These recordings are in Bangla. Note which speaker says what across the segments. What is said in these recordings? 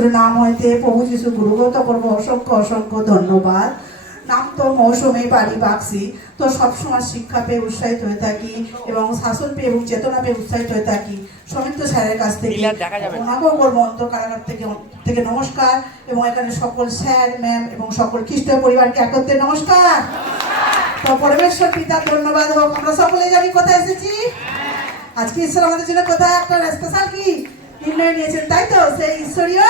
Speaker 1: যিশুর নাম হইতে প্রভু যিশু গুরুগত করব অসংখ্য অসংখ্য ধন্যবাদ। নাম তো মৌসুমে বাড়ি বাক্সি তো সবসময় শিক্ষা পেয়ে উৎসাহিত হয়ে থাকি এবং শাসন পেয়ে এবং চেতনা পেয়ে উৎসাহিত হয়ে থাকি সমিত্র স্যারের কাছ থেকে। ওনাকেও করব অন্ত কারাগার থেকে থেকে নমস্কার এবং এখানে সকল স্যার ম্যাম এবং সকল খ্রিস্টীয় পরিবারকে একত্রে নমস্কার। তো পরমেশ্বর পিতা ধন্যবাদ হোক আমরা সকলে জানি কোথায় এসেছি। আজকে ঈশ্বর আমাদের জন্য কোথায়? একটা স্পেশাল কি? নির্ণয় নিয়েছেন, তাই তো? সেই ঈশ্বরীয়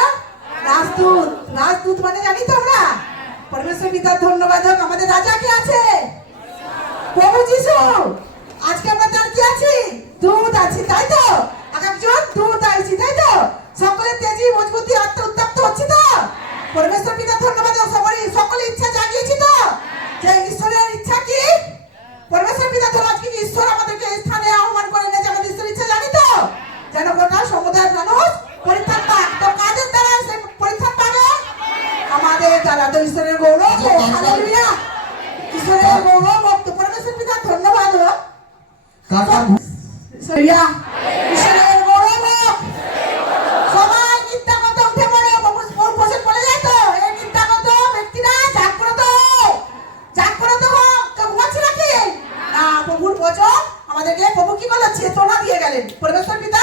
Speaker 1: রাজদূত। রাজদূত মানে জানি তো আমরা? পরমেশ্বর পিতার ধন্যবাদ হোক। আমাদের রাজা কে আছে? প্রভু যিশু। আজকে আমরা তার কি আছি? দূত আছি, তাই তো? আর একজন দূত আইছি, তাই তো? সকলের তেজি, মজবুতি আত্মা উত্তপ্ত হচ্ছে তো? পরমেশ্বর পিতার ধন্যবাদ হোক। সকলের সকলের ইচ্ছা জাগিয়েছি তো? যে ঈশ্বরের ইচ্ছা কি? পরমেশ্বর পিতা ধর আজকে ঈশ্বর আমাদেরকে মানুষ পরিত্রাণ পাক তো কাদের দ্বারা সে পরিত্রাণ পাবে আমাদের দ্বারা তো ঈশ্বরের গৌরব হালেলুয়া। ঈশ্বরের গৌরব তো পরমেশ্বর পিতা ধন্যবাদ হোক।
Speaker 2: কার কার
Speaker 1: হালেলুয়া। ঈশ্বরের গৌরব হোক। সবাই চিন্তাগত উঠে পড়ো বাবু মোর যায় তো। এই চিন্তাগত ব্যক্তিরা জাগ্রত জাগ্রত হোক তো ঘুমাচ্ছে নাকি? না প্রভুর বচন আমাদেরকে প্রভু কি করল চেতনা দিয়ে গেলেন। পরমেশ্বর পিতা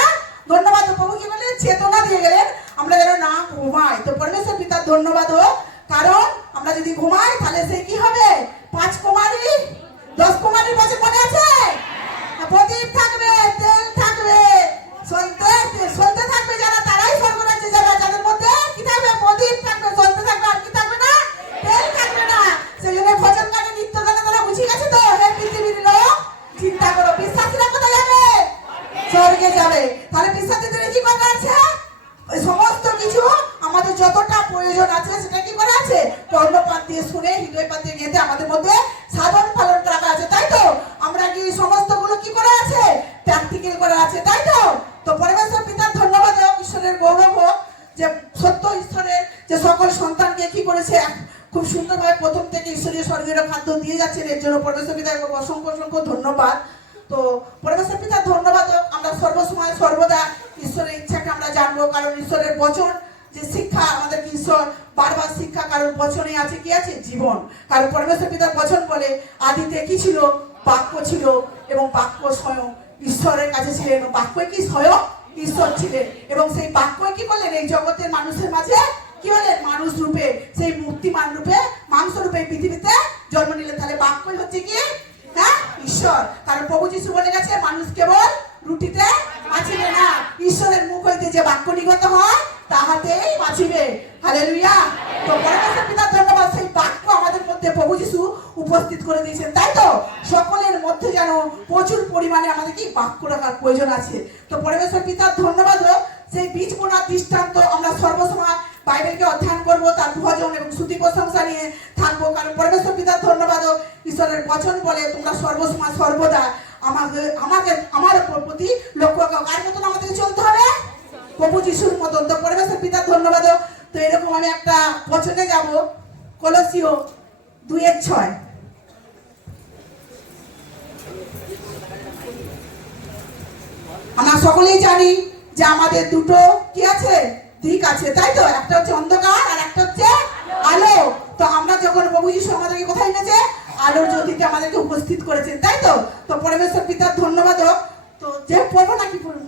Speaker 1: ধন্যবাদ প্রভু বলে চেতনা দিয়ে গেলেন। আমরা যেন না ঘুমাই। তো পরমেশ্বর পিতার ধন্যবাদ হোক। কারণ আমরা যদি ঘুমাই, তাহলে সে কি হবে? পাঁচ কুমারী, দশ কুমারীর বছর প্র্যাকটিক্যাল করা আছে, তাই তো? তো পরমেশ্বর পিতার ধন্যবাদ ঈশ্বরের গৌরব হোক, যে সত্য ঈশ্বরের যে সকল সন্তানকে কি করেছে খুব সুন্দরভাবে প্রথম থেকে ঈশ্বরীয় স্বর্গীয় খাদ্য দিয়ে যাচ্ছেন, এর জন্য পরমেশ্বর পিতার অসংখ্য অসংখ্য ধন্যবাদ। তো পরমেশ্বর পিতার ধন্যবাদ হোক, আমরা সর্বসময় সর্বদা ঈশ্বরের ইচ্ছাকে আমরা জানব, কারণ ঈশ্বরের বচন, যে শিক্ষা আমাদের ঈশ্বর বারবার শিক্ষা, কারণ বচনে আছে, কি আছে? জীবন। কারণ পরমেশ্বর পিতার বচন বলে, আদিতে কি ছিল? বাক্য ছিল এবং বাক্য স্বয়ং ঈশ্বরের কাছে ছিলেন বাক্য কি স্বয়ং ঈশ্বর ছিলেন? এবং সেই বাক্য কি করলেন এই জগতের মানুষের মাঝে কি হলেন মানুষ রূপে, সেই মূর্তিমান রূপে, মাংস রূপে পৃথিবীতে জন্ম নিলেন। তাহলে বাক্যই হচ্ছে কি? হ্যাঁ? ঈশ্বর। কারণ প্রভু যিশু বলে গেছে, মানুষ কেবল রুটিতে বাঁচিবে না। ঈশ্বরের মুখ হইতে যে বাক্য নিগত হয়, তাহাতেই বাঁচিবে হালেলুয়া। তো পরমেশ্বর পিতার ধন্যবাদ। সেই বাক্য আমাদের মধ্যে প্রভু যিশু উপস্থিত করে দিয়েছেন, তাই তো? সকলের মধ্যে যেন প্রচুর পরিমাণে আমাদের কি বাক্য রাখার প্রয়োজন আছে। তো পরমেশ্বর পিতার ধন্যবাদ সেই বীজ বোনার দৃষ্টান্ত আমরা সর্বসময় বাইবেলকে অধ্যয়ন করব, তার ভজন এবং শ্রুতি প্রশংসা নিয়ে থাকব। কারণ পরমেশ্বর পিতার ধন্যবাদ ঈশ্বরের বচন বলে তোমরা সর্বসময় সর্বদা আমাকে আমাদের, আমার উপর প্রতি লক্ষ্য কার মতন আমাদেরকে চলতে হবে? প্রভু যিশুর মতন। তো পরমেশ্বর পিতার ধন্যবাদ। তো এরকম আমি একটা বচনে যাব। কলসীয় দুইয়ের ছয়। আমরা সকলেই জানি যে আমাদের দুটো কি আছে? দিক আছে, তাই তো? একটা হচ্ছে অন্ধকার আর একটা হচ্ছে আলো। তো আমরা যখন প্রভু যিশু আমাদেরকে কোথায় এনেছে? আলোর জ্যোতিতে আমাদেরকে উপস্থিত করেছেন তাই তো? তো পরমেশ্বর পিতার ধন্যবাদ হোক। তো যে পড়ব নাকি পড়ব?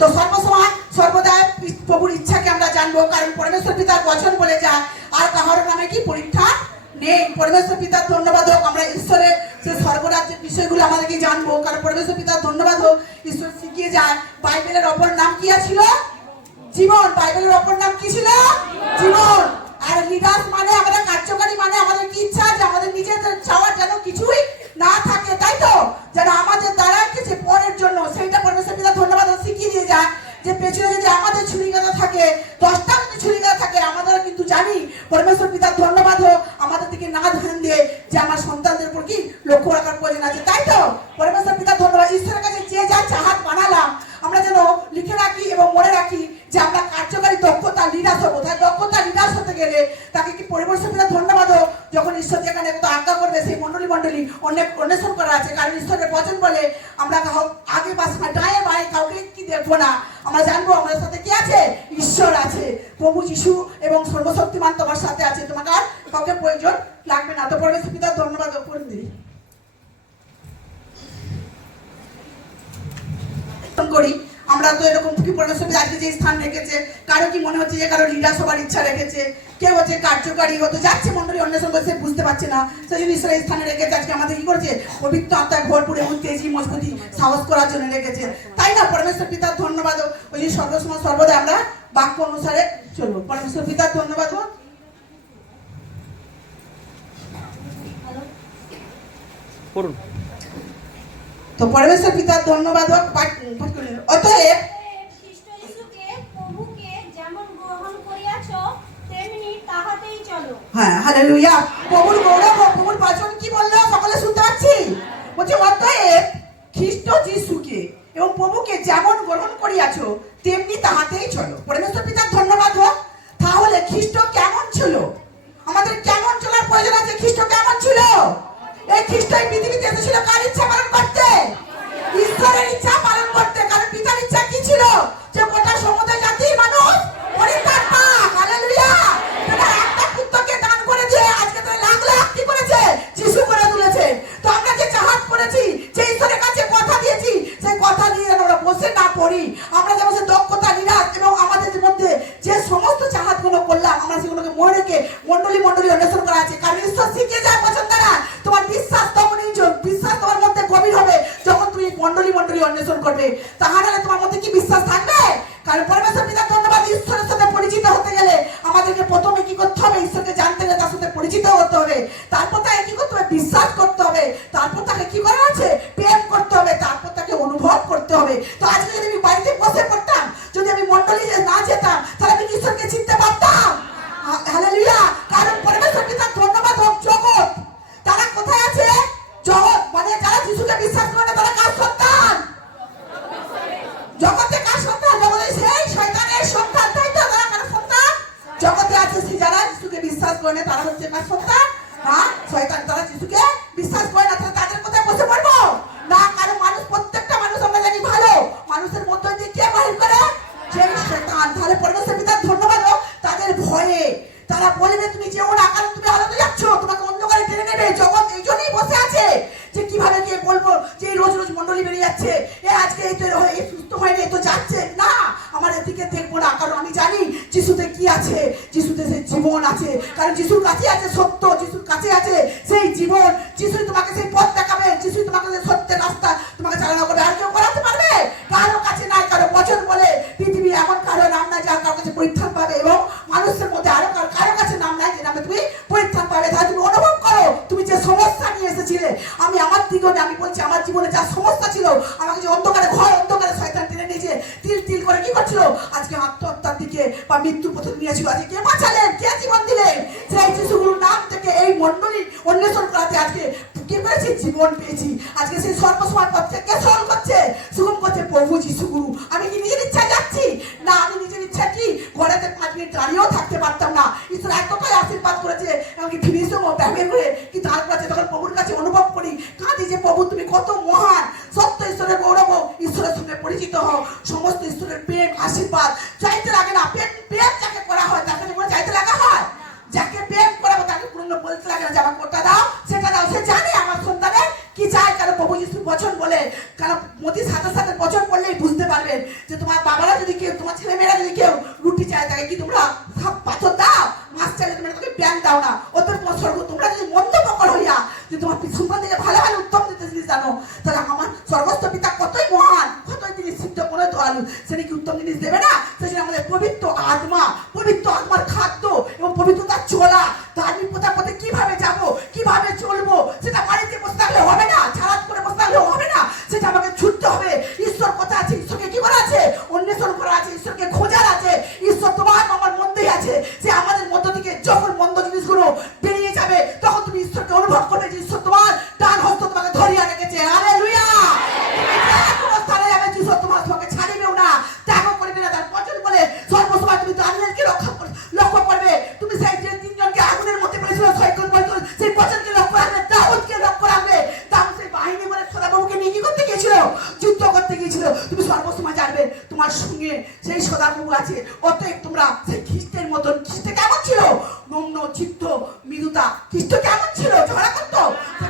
Speaker 1: তো সর্বসময় সর্বদা প্রভুর ইচ্ছাকে আমরা জানব, কারণ পরমেশ্বর পিতার বচন বলে যায় আর কাহার নামে কি পরীক্ষা পরমেশ্বর পিতার ধন্যবাদ হোক। আমরা ঈশ্বরের যে স্বর্গরাজ্যের বিষয়গুলো আমাদেরকে জানব। কারণ পরমেশ্বর পিতার ধন্যবাদ হোক। ঈশ্বর শিখিয়ে যায়, বাইবেলের অপর নাম কি ছিল জীবন। বাইবেলের অপর নাম কি ছিল? জীবন। আর লিডার্স মানে আমরা কার্যকারী মানে আমাদের কি ইচ্ছা যে আমাদের নিজেদের চাওয়ার যেন কিছুই না থাকে, তাই তো? যেন আমাদের দ্বারা কিছু পরের জন্য। সেইটা পরমেশ্বর পিতা, ধন্যবাদ শিখিয়ে দিয়ে যায় যে পেছনে যদি আমাদের ছুরিকাটা থাকে, দশটা যদি ছুরিকাটা থাকে আমাদের কিন্তু জানি পরমেশ্বর পিতার ধন্যবাদ হোক। আমাদের না ধ্যান দিয়ে যে আমার সন্তানদের উপর কি লক্ষ্য রাখার প্রয়োজন আছে? তাই তো? পরমেশ্বর পিতা ধন্যবাদ। ঈশ্বরের কাছে যে যা চাহাত বানালাম, আমরা যেন লিখে রাখি এবং মনে রাখি যে আমরা কার্যকারী দক্ষতা লিডার হব। তাই দক্ষতা লিডার হতে গেলে তাকে কি পরিবর্তন ধন্যবাদ হোক? যখন ঈশ্বর যেখানে আজ্ঞা করবে, সেই মন্ডলী মন্ডলী অনেক অন্বেষণ করা আছে। কারণ ঈশ্বরের বচন বলে আমরা আগে বা ডায়ে বায়ে কাউকে কি দেখব না? আমরা জানব আমাদের সাথে কি আছে? ঈশ্বর আছে। প্রভু যিশু এবং সর্বশক্তিমান তোমার সাথে আছে। তোমাকে আর কাউকে প্রয়োজন লাগবে না। তো পরমেশ্বর পিতা ধন্যবাদ করুন দিই। করি। আমরা তো এরকম কি আজকে যে স্থান রেখেছে, কারও কি মনে হচ্ছে যে কারও লিডার সবার ইচ্ছা রেখেছে, কেউ হচ্ছে কার্যকারী হতো, যাচ্ছে মন্ডলী অন্বেষণ করে সে বুঝতে পারছে না। সেই জন্য ঈশ্বর এই স্থানে রেখেছে, আজকে আমাদের কি করেছে? পবিত্র আত্মায় ভরপুর এবং তেজি, মজবুতি, সাহস করার জন্য রেখেছে। তাই না, পরমেশ্বর পিতার ধন্যবাদ। ওই যে সর্বসময়, সর্বদা আমরা বাক্য অনুসারে চলবো। পরমেশ্বর পিতার ধন্যবাদ।
Speaker 3: করুন।
Speaker 1: তো পরমেশ্বর পিতার ধন্যবাদ হোক। অতএব হ্যাঁ প্রভুর গৌরব প্রভুর বচন কি শুনতে পাচ্ছি? যিশুকে এবং প্রভুকে যেমন গ্রহণ করিয়াছো, তেমনি তাহাতেই পিতার ধন্যবাদ হোক। তাহলে খ্রিস্ট কেমন ছিল? আমাদের কেমন চলার প্রয়োজন আছে? খ্রিস্ট কেমন ছিল? এই খ্রিস্ট পৃথিবীতে এসেছিল কার ইচ্ছা পালন করতে? ঈশ্বরের ইচ্ছা পালন করতে। কারণ পিতার ইচ্ছা কি ছিল? যে গোটা সমুদায়, জাতি, মানুষ পরিত্রাণ পাক। হালেলুয়া তারা আজকে তারা লাখ কি করেছে? যিশু করে তুলেছে। তো আমরা যে জাহাজ করেছি তারপর তাকে কি করতে হবে? বিশ্বাস করতে হবে। তারপর তাকে কি করা আছে প্রেম করতে হবে। তারপর তাকে অনুভব করতে হবে। তো আজকে যদি আমি বাড়িতে বসে পড়তাম, যদি আমি মন্ডলী না যেতাম, তাহলে আমি ঈশ্বরকে চিনতে পারতাম। হালেলুয়া কারণ পরমেশ্বর পিতার ধন্যবাদ হোক জগৎ। তারা কোথায় আছে? জগৎ মানে যারা যিশুকে বিশ্বাস করে না, তারা কার সন্তান? জগতে কার সন্তান? জগতে সেই শয়তানের সন্তান। তাই তো তারা কার সন্তান? জগতে আছে যারা যিশুকে বিশ্বাস করে না, তারা হচ্ছে কার সন্তান? শয়তান তারা যিশুকে বিশ্বাস করে না, তাহলে তাদের কোথায় বসে পড়ব? না, কারণ মানুষ, প্রত্যেকটা মানুষ আমরা জানি ভালো। মানুষের মধ্যে দিয়ে কে বাহির করে? যে শয়তান। তাহলে পরমেশ্বর পিতার ধন্যবাদ তাদের ভয়ে। তারা বলবে, তুমি যে ওর কারণ করাতে আজকে কি পেয়েছি জীবন পেয়েছি। আজকে সেই সর্বসময় পথকে কে সরল করছে? সুগম করছে প্রভু যিশুগুরু আমি কি নিজের ইচ্ছা যাচ্ছি? না, আমি নিজের ইচ্ছা কি ঘরেতে পাঁচ মিনিট দাঁড়িয়েও থাকতে পারতাম না। ঈশ্বর এতটাই আশীর্বাদ করেছে, এমনকি ফিনিশও ব্যাগে করে কি তার কাছে যখন প্রভুর কাছে অনুভব করি, কাঁদি যে প্রভু, তুমি কত মহান। সত্য ঈশ্বরের গৌরব ঈশ্বরের সঙ্গে পরিচিত হও সমস্ত ঈশ্বরের প্রেম, আশীর্বাদ, চাইতে লাগে না প্রেম দিতে যুদ্ধ করতে গিয়েছিল, তুমি সর্বসময় জানবে তোমার সঙ্গে সেই সদাপ্রভু আছে। অতএব তোমরা সেই খ্রিস্টের মতন, খ্রিস্ট কেমন ছিল? নম্ন, চিত্ত, মৃদুতা, খ্রিস্ট কেমন ছিল? ঝড়া করতো?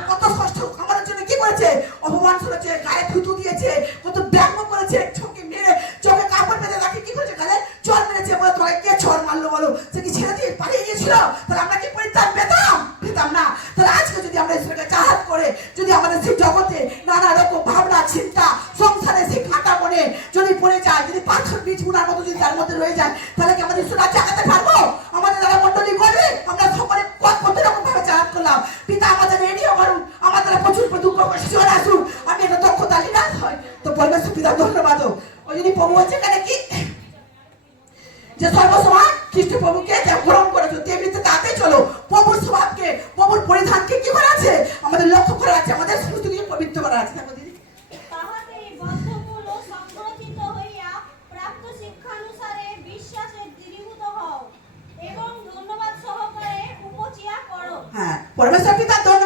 Speaker 1: কত কষ্ট আমার জন্য কি করেছে? অপমান করেছে, গায়ে থুতু দিয়েছে, কত ব্যঙ্গ করেছে চোখে মেরে, চোখে কাপড় পেতে তাকে কি করেছে? গালে চর মেরেছে বলে তোমাকে কে চর মারলো বলো? সে কি ছেড়ে দিয়ে পালিয়ে গিয়েছিল? তাহলে আমরা কি পরিত্রাণ পেতাম? পেতাম না। তাহলে আজকে যদি আমরা ঈশ্বরকে চাহাত করে, যদি আমাদের সেই জগতে রয়ে যায়। তাহলে কি আমাদের ঈশ্বর চাকাতে পারব? আমাদের যারা মন্ডলী করবে, আমরা সকলে কত রকম ভাবে চাহাত করলাম। পিতা আমাদের রেডিও করুন আমাদের প্রচুর দুঃখ কষ্ট আসুন আমি এটা দক্ষতা না হয়। তো পরমেশ্বর পিতা, ধন্যবাদ ওই জন্য প্রভু হচ্ছে এখানে কি? যে সর্বসময় খ্রিস্ট প্রভুকে গ্রহণ করেছ তেমনিতে তাতে চলো, প্রভুর স্বভাবকে, প্রভুর পরিধানকে কি করা আছে? আমাদের লক্ষ্য করা আছে, আমাদের সমস্ত কিছু পবিত্র করা আছে দেখো দিদি
Speaker 2: তাহাতেই বদ্ধমূল ও সংগ্রচিত হইয়া প্রাপ্ত শিক্ষানুসারে বিশ্বাসে দৃঢ়ীভূত হও এবং ধন্যবাদ সহকারে উপচিয়া করো
Speaker 1: হ্যাঁ পরমেশ্বর পিতা ধন্যবাদ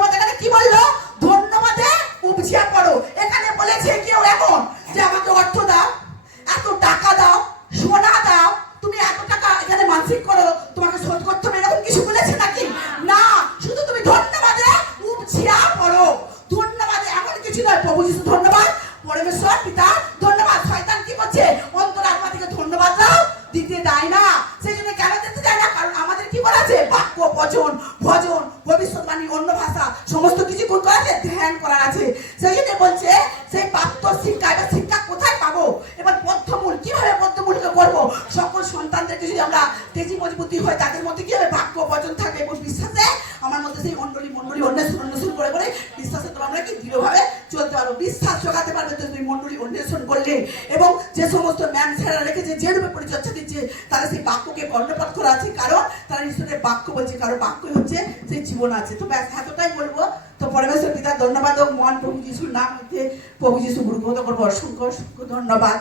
Speaker 1: মন্ডলী মন্ডলী অন্বেষণ অন্বেষণ করে করে বিশ্বাসে তো আমরা কি দৃঢ়ভাবে চলতে পারব বিশ্বাস পারবে তুমি মন্ডলী অন্বেষণ করলে। এবং যে সমস্ত ম্যাম স্যারা রেখেছে যে রূপে পরিচর্যা দিচ্ছে তারা সেই বাক্যকে কর্ণপাত করা আছে। কারণ তারা ঈশ্বরের বাক্য বলছে কারণ বাক্যই হচ্ছে সেই জীবন আছে। তো ব্যাস, এতটাই বলব। তো পরমেশ্বর পিতা ধন্যবাদ ও মহান প্রভু যিশুর নাম হচ্ছে প্রভু যিশু গুরুগত করব। অসংখ্য অসংখ্য ধন্যবাদ।